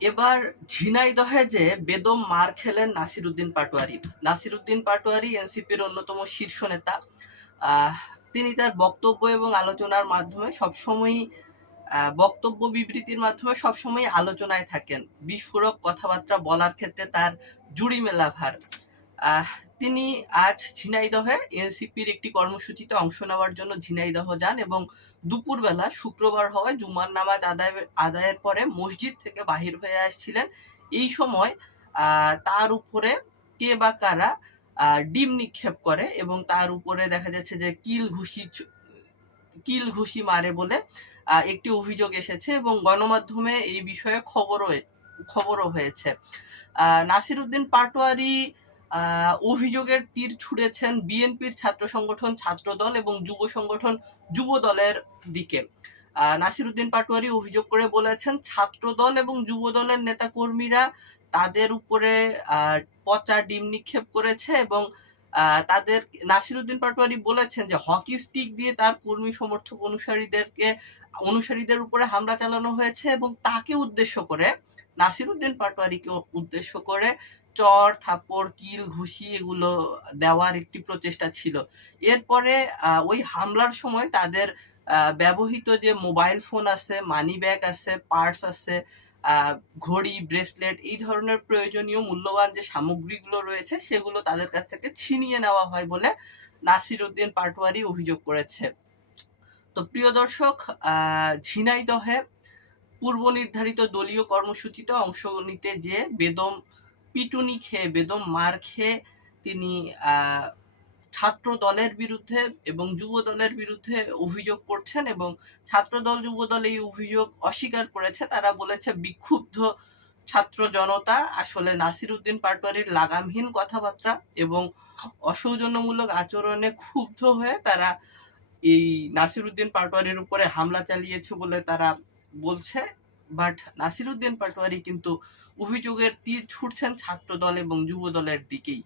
এবার ঝিনাইদহে যে বেদম মার খেলেন নাসিরউদ্দিন পাটোয়ারি। নাসিরউদ্দিন পাটোয়ারি এনসিপির অন্যতম শীর্ষ নেতা। তিনি তার বক্তব্য এবং আলোচনার মাধ্যমে সবসময়ই বক্তব্য বিবৃতির মাধ্যমে সবসময় আলোচনায় থাকেন। বিস্ফোরক কথাবার্তা বলার ক্ষেত্রে তার জুড়ি মেলা ভার। আহ, তিনি আজ ঝিনাইদহে এনসিপির একটি কর্মসূচিতে অংশ নেওয়ার জন্য ঝিনাইদহ যান এবং দুপুরবেলা শুক্রবার হওয়ায় জুমার নামাজ আদায়ের পরে মসজিদ থেকে বাহির হয়ে আসছিলেন। এই সময় তার উপরে কে বা কারা ডিম নিক্ষেপ করে এবং তার উপরে দেখা যাচ্ছে যে কিল ঘুষি মারে বলে একটি অভিযোগ এসেছে এবং গণমাধ্যমে এই বিষয়ে খবরও হয়েছে। নাসিরউদ্দিন পাটোয়ারি অভিযোগের তীর ছুঁড়েছেন বিএনপির ছাত্র সংগঠন ছাত্রদল এবং যুব সংগঠন যুব দলের দিকে। নাসিরউদ্দিন পাটোয়ারি অভিযোগ করে বলেছেন ছাত্রদল এবং যুব দলের নেতাকর্মীরা তাদের উপরে পচা ডিম নিক্ষেপ করেছে এবং তাদের নাসিরউদ্দিন পাটোয়ারি বলেছেন যে হকি স্টিক দিয়ে তার কর্মী সমর্থক অনুসারীদের উপরে হামলা চালানো হয়েছে এবং তাকে উদ্দেশ্য করে নাসিরউদ্দিন পাটোয়ারিকে উদ্দেশ্য করে চর থাপ্পড় কিল ঘুষি এগুলো দেওয়ার একটি প্রচেষ্টা ছিল। এরপরে ওই হামলার সময় তাদের ব্যবহৃত যে মোবাইল ফোন আছে, মানি ব্যাগ আছে, পার্স আছে, ঘড়ি, ব্রেসলেট এই ধরনের প্রয়োজনীয় মূল্যবান যে সামগ্রীগুলো রয়েছে সেগুলো তাদের কাছ থেকে ছিনিয়ে নেওয়া হয় বলে নাসিরউদ্দিন পাটোয়ারি অভিযোগ করেছে। তো প্রিয় দর্শক, ঝিনাইদহে পূর্ব নির্ধারিত দলীয় কর্মসূচিতে অংশ নিতে যে বেদম পিটুনি খেয়ে বেদম মার খেয়ে তিনি ছাত্র দলের বিরুদ্ধে এবং যুব দলের বিরুদ্ধে অভিযোগ করছেন এবং ছাত্রদল যুব দল এই অভিযোগ অস্বীকার করেছে। তারা বলেছে বিক্ষুব্ধ ছাত্র জনতা আসলে নাসিরউদ্দিন পাটোয়ারির লাগামহীন কথাবার্তা এবং অসৌজন্যমূলক আচরণে ক্ষুব্ধ হয়ে তারা এই নাসিরউদ্দিন পাটোয়ারির উপরে হামলা চালিয়েছে বলে তারা বলছে। বাট নাসিরউদ্দিন পাটোয়ারি কিন্তু অভিযোগের তীর ছুটছেন ছাত্র দল এবং যুব দলের দিকেই।